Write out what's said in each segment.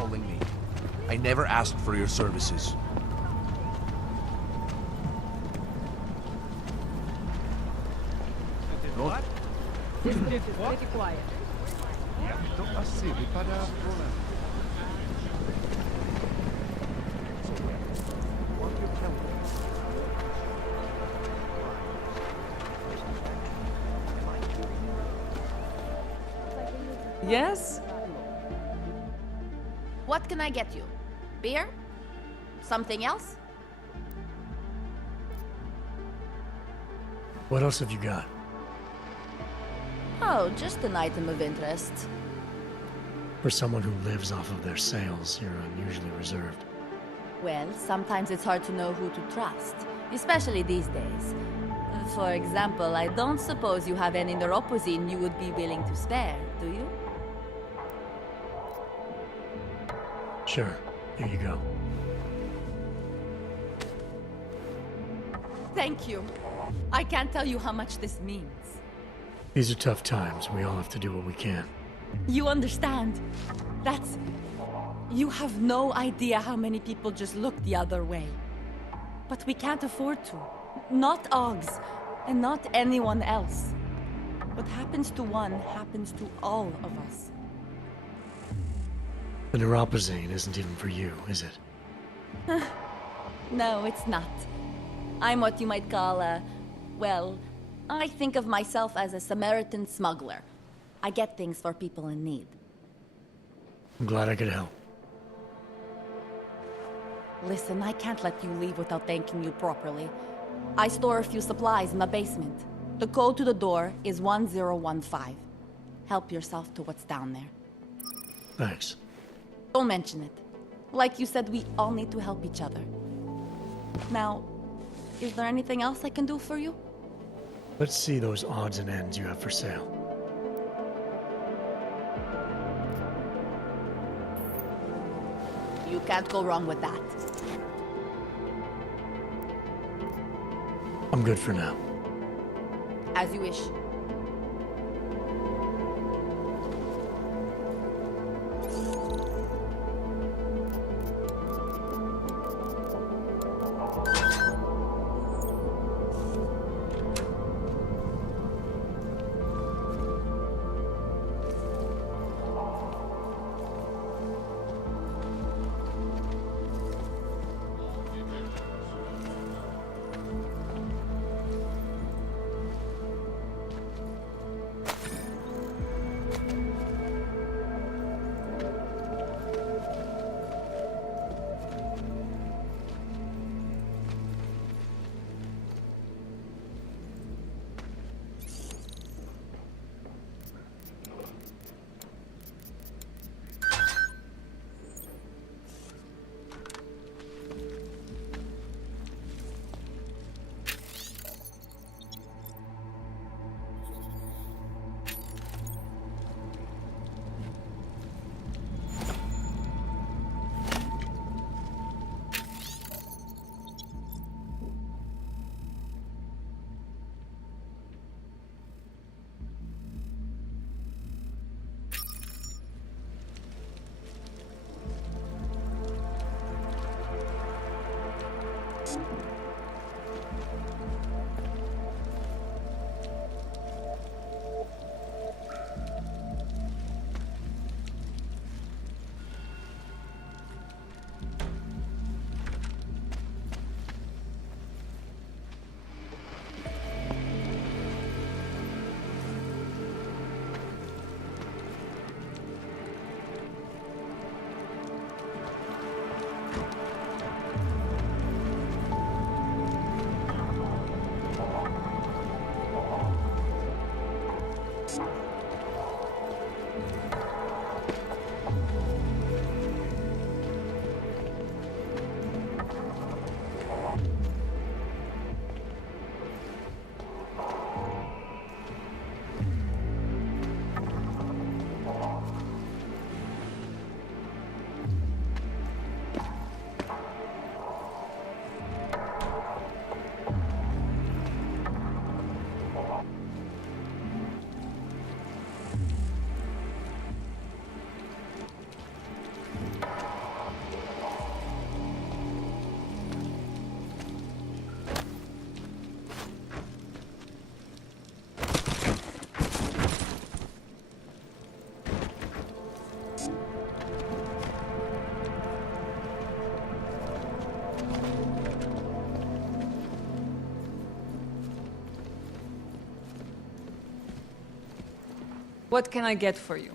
calling me. I never asked for your services. What? This place is pretty quiet. Então, assim, para... Yes? What can I get you? Beer? Something else? What else have you got? Oh, just an item of interest. For someone who lives off of their sales, you're unusually reserved. Well, sometimes it's hard to know who to trust, especially these days. For example, I don't suppose you have any neuropozyne you would be willing to spare, do you? Sure, here you go. Thank you. I can't tell you how much this means. These are tough times. We all have to do what we can. You understand? That's... You have no idea how many people just look the other way. But we can't afford to. Not Oggs, and not anyone else. What happens to one happens to all of us. The neuropozyne isn't even for you, is it? No, it's not. I'm what you might call a... well, I think of myself as a Samaritan smuggler. I get things for people in need. I'm glad I could help. Listen, I can't let you leave without thanking you properly. I store a few supplies in the basement. The code to the door is 1015. Help yourself to what's down there. Thanks. Don't mention it. Like you said, we all need to help each other. Now, is there anything else I can do for you? Let's see those odds and ends you have for sale. You can't go wrong with that. I'm good for now. As you wish. What can I get for you?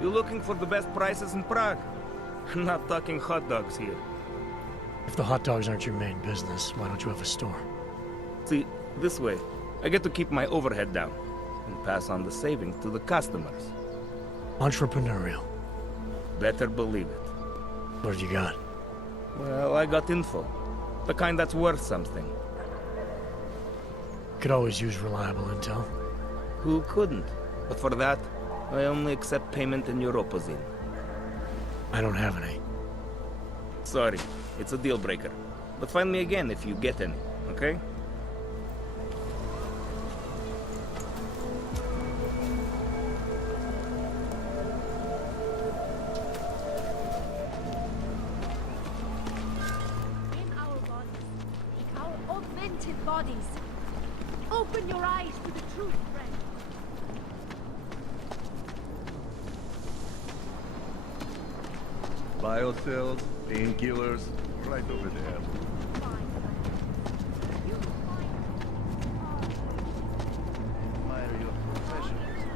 You looking for the best prices in Prague? Not talking hot dogs here. If the hot dogs aren't your main business, why don't you have a store? See, this way, I get to keep my overhead down and pass on the savings to the customers. Entrepreneurial. Better believe it. What have you got? Well, I got info. The kind that's worth something. Could always use reliable intel. Who couldn't? But for that, I only accept payment in Europozin. I don't have any. Sorry, it's a deal breaker. But find me again if you get any, okay? In our bodies, our augmented bodies. Open your eyes to the truth, friend. Biocells, painkillers, right over there. Admire your professionalism.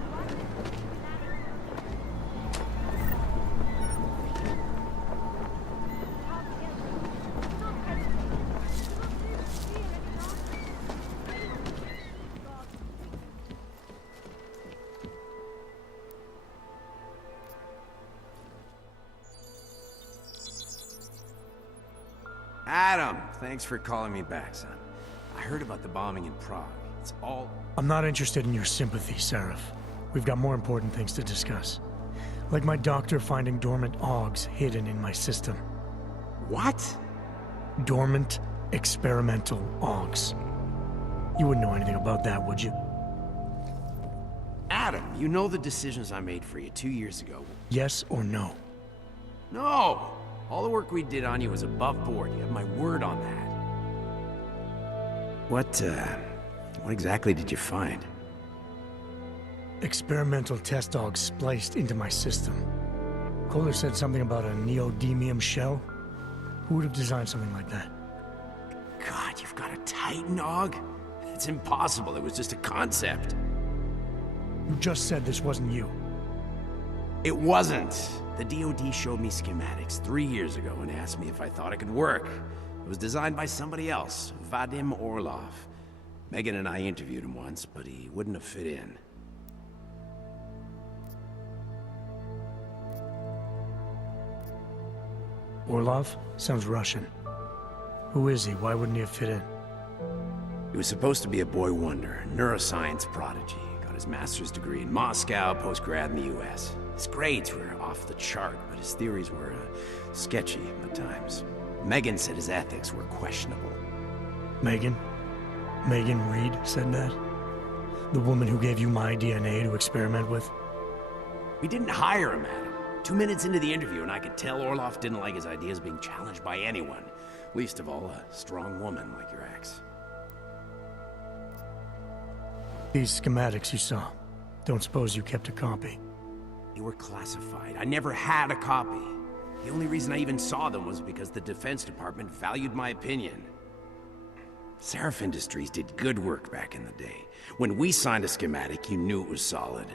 Adam, thanks for calling me back, son. I heard about the bombing in Prague. It's all... I'm not interested in your sympathy, Seraph. We've got more important things to discuss. Like my doctor finding dormant augs hidden in my system. What? Dormant, experimental augs. You wouldn't know anything about that, would you? Adam, you know the decisions I made for you 2 years ago. Yes or no? No! All the work we did on you was above board. You have my word on that. What exactly did you find? Experimental test dogs spliced into my system. Kohler said something about a neodymium shell. Who would have designed something like that? God, you've got a Titan Aug? It's impossible. It was just a concept. You just said this wasn't you. It wasn't. The DoD showed me schematics 3 years ago and asked me if I thought it could work. It was designed by somebody else, Vadim Orlov. Megan and I interviewed him once, but he wouldn't have fit in. Orlov? Sounds Russian. Who is he? Why wouldn't he have fit in? He was supposed to be a boy wonder, neuroscience prodigy. Got his master's degree in Moscow, post-grad in the US. His grades were off the chart, but his theories were sketchy at times. Megan said his ethics were questionable. Megan? Megan Reed said that? The woman who gave you my DNA to experiment with? We didn't hire him, Adam. 2 minutes into the interview, and I could tell Orlov didn't like his ideas being challenged by anyone. Least of all, a strong woman like your ex. These schematics you saw. Don't suppose you kept a copy? They were classified. I never had a copy. The only reason I even saw them was because the Defense Department valued my opinion. Seraph Industries did good work back in the day. When we signed a schematic, you knew it was solid.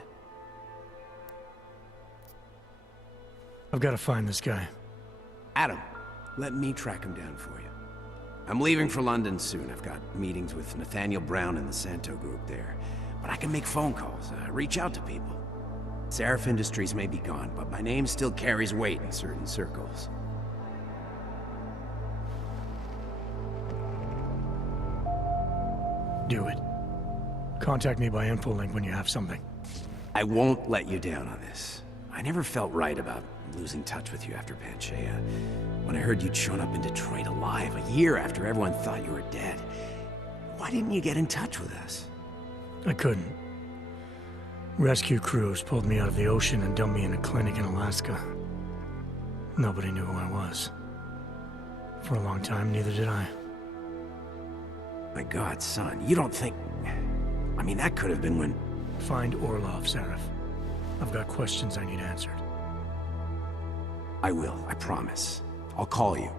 I've got to find this guy. Adam, let me track him down for you. I'm leaving for London soon. I've got meetings with Nathaniel Brown and the Santo group there. But I can make phone calls, reach out to people. Seraph Industries may be gone, but my name still carries weight in certain circles. Do it. Contact me by infolink when you have something. I won't let you down on this. I never felt right about losing touch with you after Panchaea. When I heard you'd shown up in Detroit alive a year after everyone thought you were dead. Why didn't you get in touch with us? I couldn't. Rescue crews pulled me out of the ocean and dumped me in a clinic in Alaska. Nobody knew who I was. For a long time, neither did I. My God, son, you don't think... I mean, that could have been when... Find Orlov, Seraph. I've got questions I need answered. I will, I promise. I'll call you.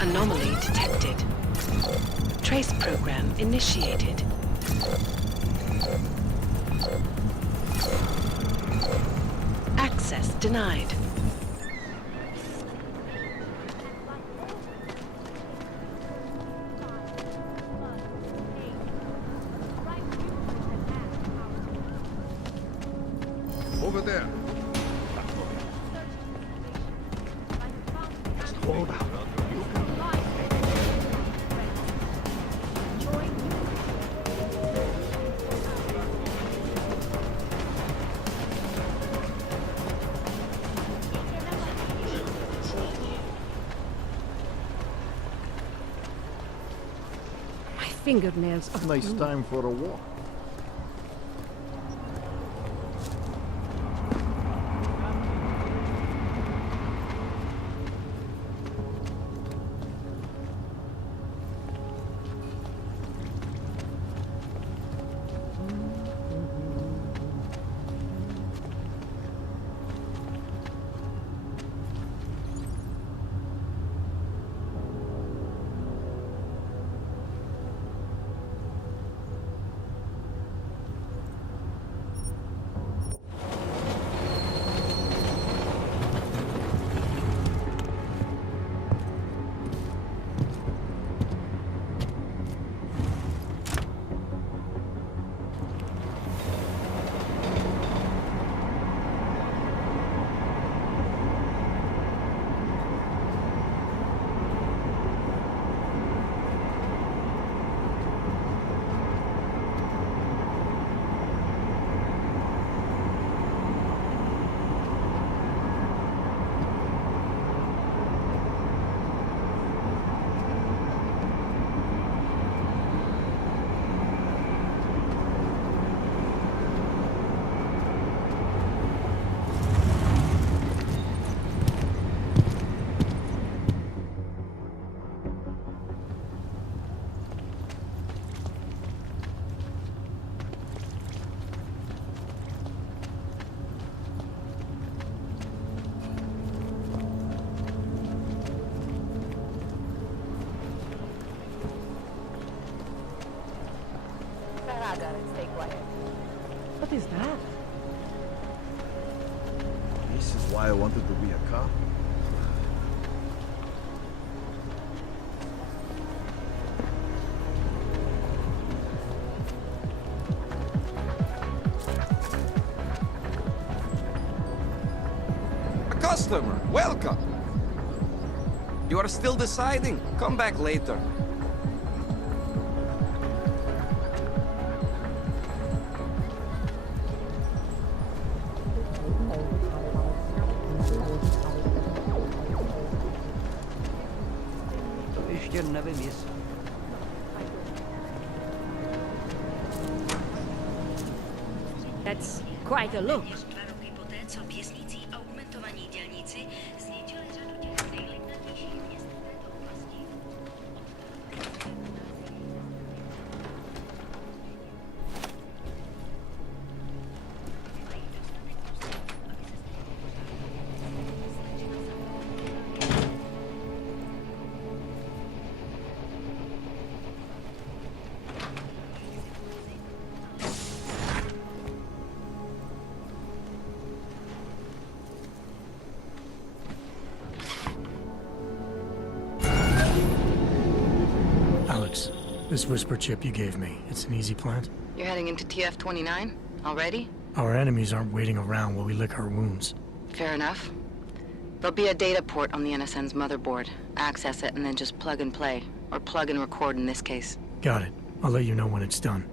Anomaly detected. Trace program initiated. Access denied. Over there. Hold out. fingernails are Nice time for a walk. What is that? This is why I wanted to be a cop. A customer, welcome. You are still deciding? Come back later. That's quite a look. Alex, this whisper chip you gave me, it's an easy plant? You're heading into TF-29 already? Our enemies aren't waiting around while we lick our wounds. Fair enough. There'll be a data port on the NSN's motherboard. Access it and then just plug and play. Or plug and record in this case. Got it. I'll let you know when it's done.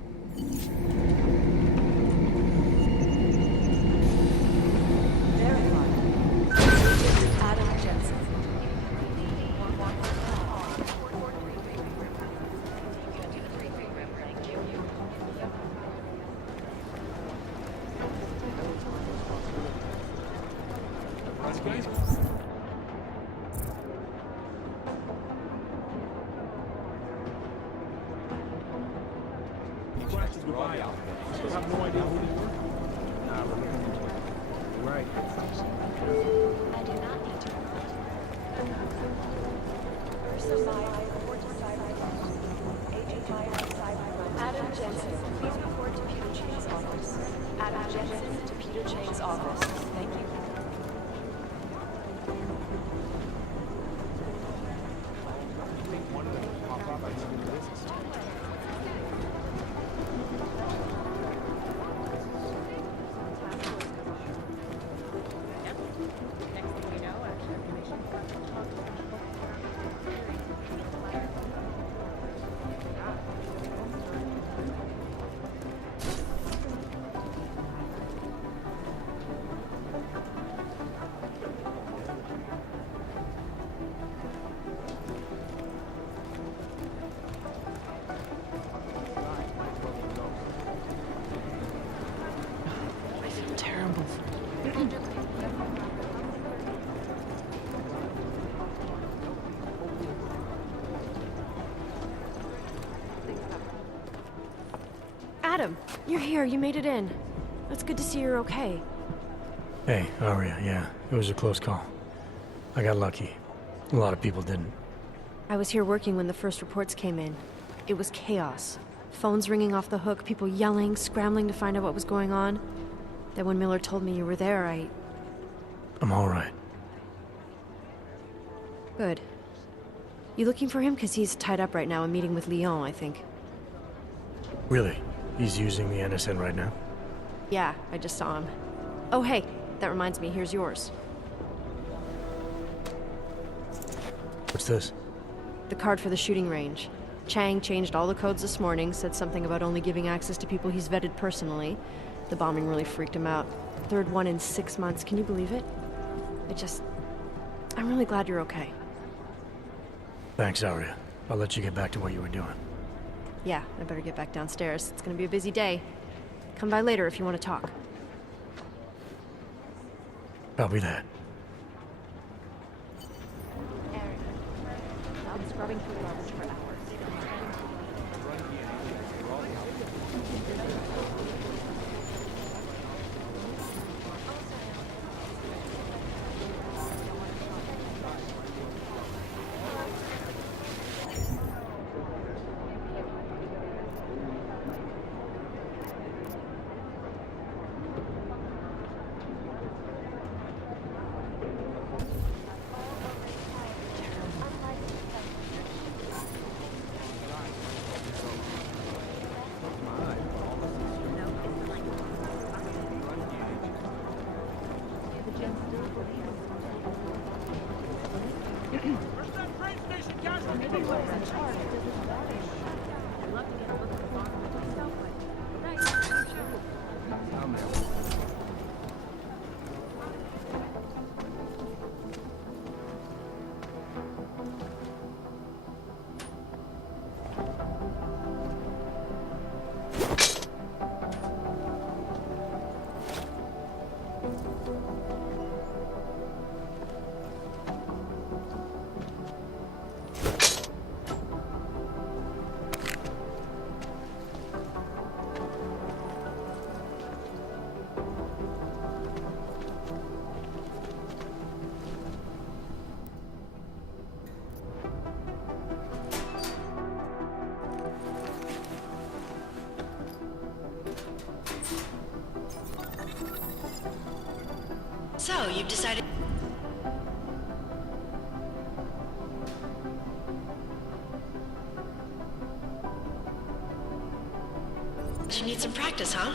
Adam Jensen. Adam Jensen, please report to Peter Chang's office. Adam Jensen to Peter Chang's office. Thank you. Adam, you're here. You made it in. It's good to see you're okay. Hey, Aria, yeah, it was a close call. I got lucky. A lot of people didn't. I was here working when the first reports came in. It was chaos. Phones ringing off the hook, people yelling, scrambling to find out what was going on. Then when Miller told me you were there, I'm all right. Good. You looking for him? Because he's tied up right now, a meeting with Leon, I think. Really? He's using the NSN right now? Yeah, I just saw him. Oh, hey, that reminds me, here's yours. What's this? The card for the shooting range. Chang changed all the codes this morning, said something about only giving access to people he's vetted personally. The bombing really freaked him out. Third one in 6 months, can you believe it? I'm really glad you're okay. Thanks, Aria. I'll let you get back to what you were doing. Yeah, I better get back downstairs. It's gonna be a busy day. Come by later if you want to talk. Copy that. I've been scrubbing through logs for hours. So, you've decided... You need some practice, huh?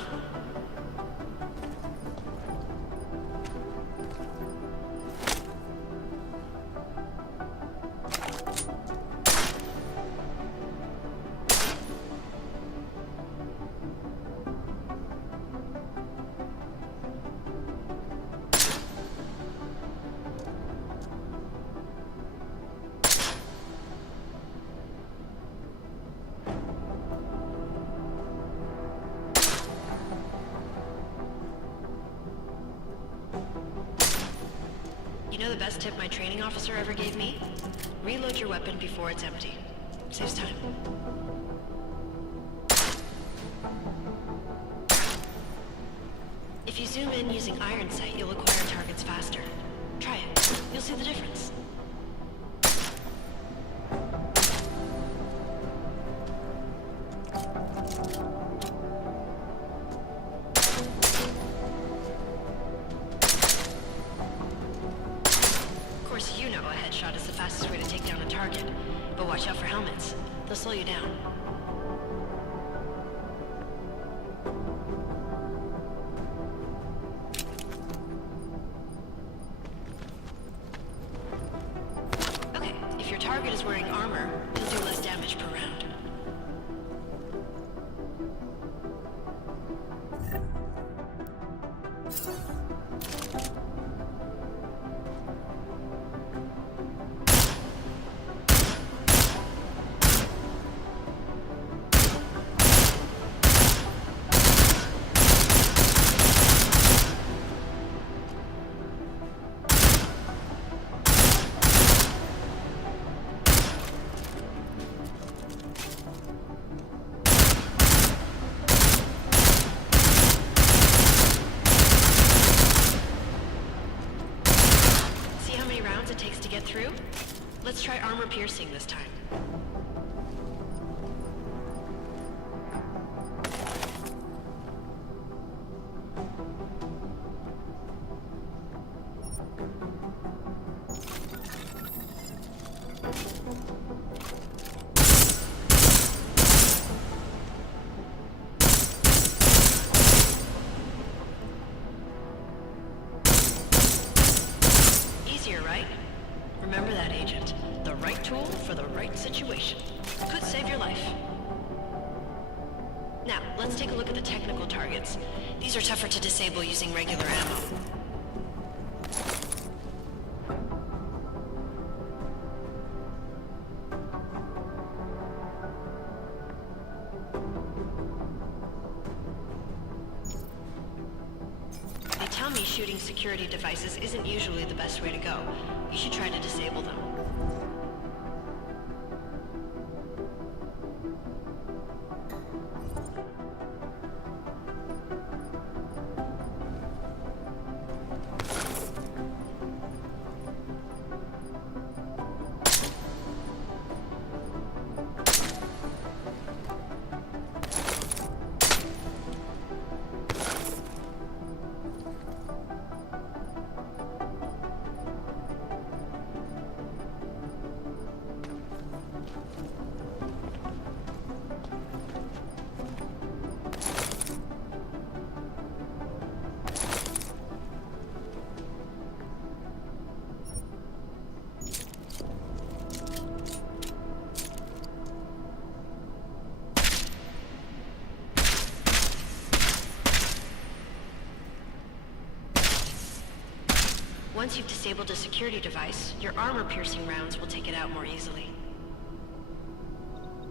You know the best tip my training officer ever gave me? Reload your weapon before it's empty. Saves time. If you zoom in using iron sight, you'll acquire targets faster. Try it. You'll see the difference. Of course, you know a headshot is the fastest way to take down a target. But watch out for helmets. They'll slow you down. Okay, if your target is wearing armor, you'll do less damage per round. armor piercing this time. Easier, right? Remember that, Agent. The right tool for the right situation. Could save your life. Now, let's take a look at the technical targets. These are tougher to disable using regular ammo. They tell me shooting security devices isn't usually the best way to go. You should try to disable them. Once you've disabled a security device, your armor-piercing rounds will take it out more easily.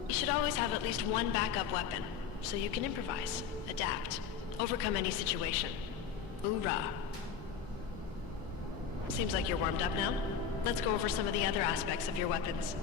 You should always have at least one backup weapon, so you can improvise, adapt, overcome any situation. Hoorah! Seems like you're warmed up now. Let's go over some of the other aspects of your weapons.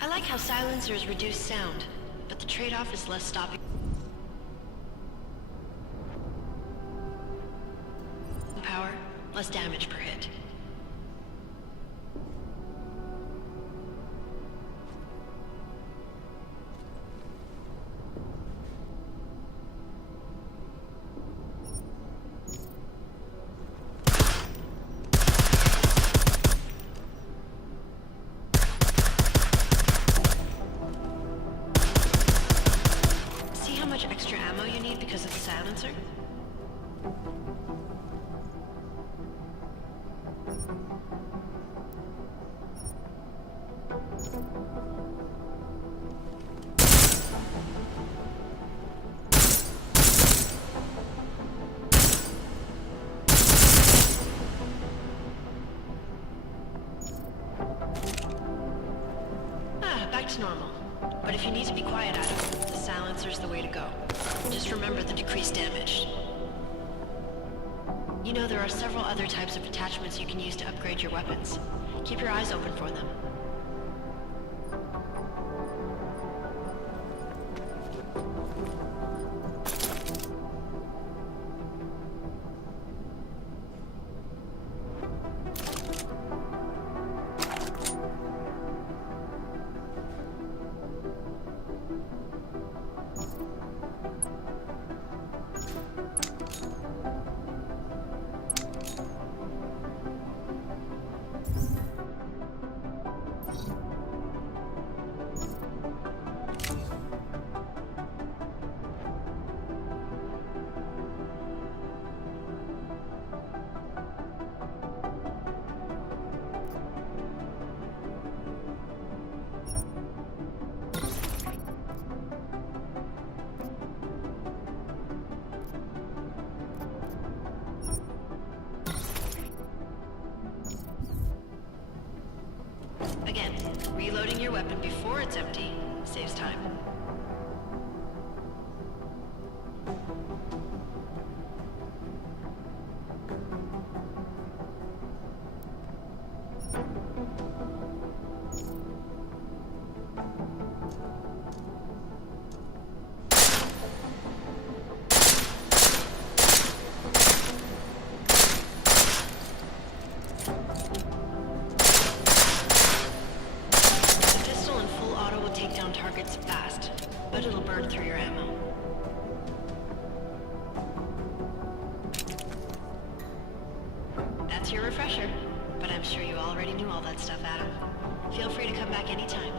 I like how silencers reduce sound, but the trade-off is less stopping power, less damage per hit. Extra ammo you need because of the silencer? Back to normal. But if you need to be quiet, Adam, the silencer's the way to go. Just remember the decreased damage. You know there are several other types of attachments you can use to upgrade your weapons. Keep your eyes open for them. Again, reloading your weapon before it's empty saves time. The pistol in full auto will take down targets fast, but it'll burn through your ammo. That's your refresher, but I'm sure you already knew all that stuff, Adam. Feel free to come back anytime.